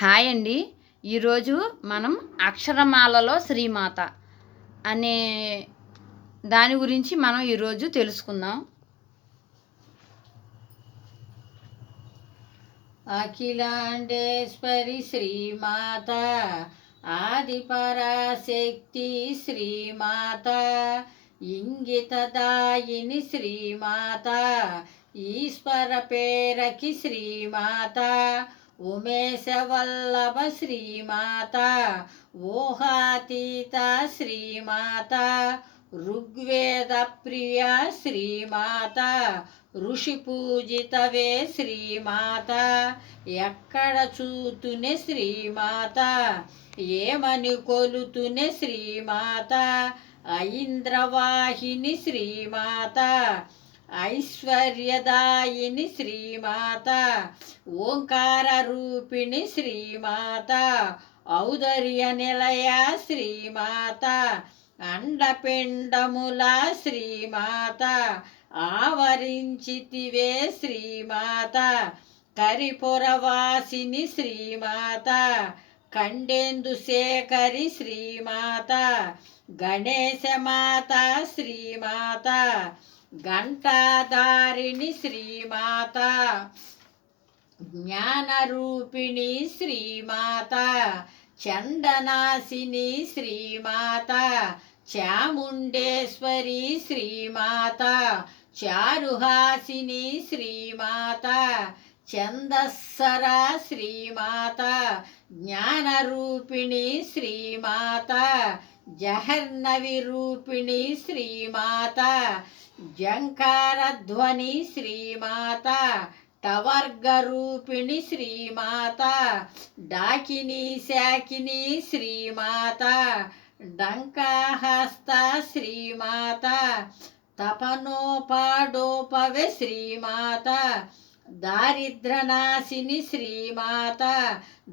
Hi అండి. ఈరోజు మనం అక్షరమాలలో శ్రీమాత అనే దాని గురించి మనం ఈరోజు తెలుసుకుందాం. అఖిలాండేశ్వరి శ్రీమాత ఆది పరాశక్తి శ్రీమాత ఇంగితదాయిని శ్రీమాత ఈశ్వర పేరకి శ్రీమాత ఉమేశవల్లభ శ్రీమాత ఊహాతీత శ్రీమాత ఋగ్వేద ప్రియ శ్రీమాత ఋషి పూజితవే శ్రీమాత ఎక్కడ చూతునే శ్రీమాత ఏమని కొలుతునే శ్రీమాత ఐంద్రవాహిని శ్రీమాత ఐశ్వర్యదాయిని శ్రీమాత ఓంకార రూపిణి శ్రీమాత ఔదర్య నిలయ శ్రీమాత అండపిండముల శ్రీమాత ఆవరించితివే శ్రీమాత కరిపురవాసిని శ్రీమాత కండేందు శేఖరి శ్రీమాత గణేశమాత శ్రీమాత ఘంటాధారిణి శ్రీమాత జ్ఞానరూపిణి శ్రీమాత చందనాశిని శ్రీమాత చాముండేశ్వరి శ్రీమాత చారుహాసిని శ్రీమాత చందస్సరా శ్రీమాత జ్ఞానరూపిణి శ్రీమాత జహర్నవి రూపిణి శ్రీమాత జంకారధ్వని శ్రీమాత టవర్గరూపిణి శ్రీమాత డాకిని శాకిని శ్రీమాత డంకాహస్త శ్రీమాత తపనోపాడోపవే శ్రీమాత దారిద్రనాశిని శ్రీమాత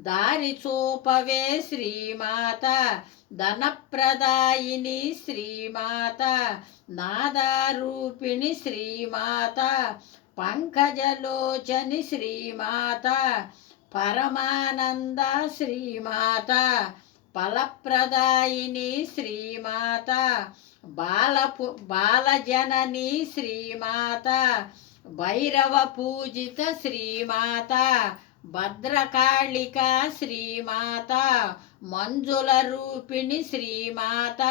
దారి చూపవే శ్రీమాత ధనప్రదాయిని శ్రీమాత నాదారూపిణి శ్రీమాత పంకజలోచని శ్రీమాత పరమానంద శ్రీమాత ఫలప్రదాయిని శ్రీమాత బాలపు బాలజనని శ్రీమాత भैरव पूजित श्रीमाता భద్రకాళిక శ్రీమాత మంజుల రూపిణి శ్రీమాత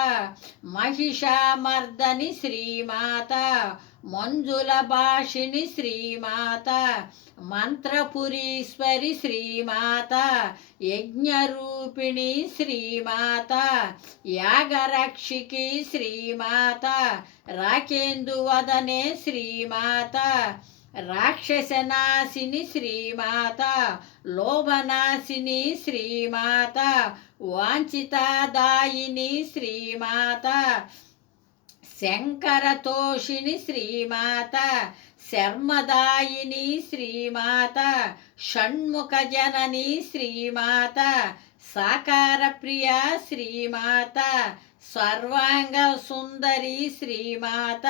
మహిషామర్దని శ్రీమాత మంజుల భాషిణి శ్రీమాత మంత్రపురీశ్వరి శ్రీమాత యజ్ఞరూపిణి శ్రీమాత యాగరక్షికి శ్రీమాత రాకేందువదనే శ్రీమాత రాక్షసనాశిని శ్రీమాత లోభనాశిని శ్రీమాత వాంఛితాదాయిని శ్రీమాత శంకరతోషిణి శ్రీమాత శర్మదాయిని శ్రీమాత షణ్ముఖ జనని శ్రీమాత సాకార ప్రియ శ్రీమాత సర్వాంగ సుందరి శ్రీమాత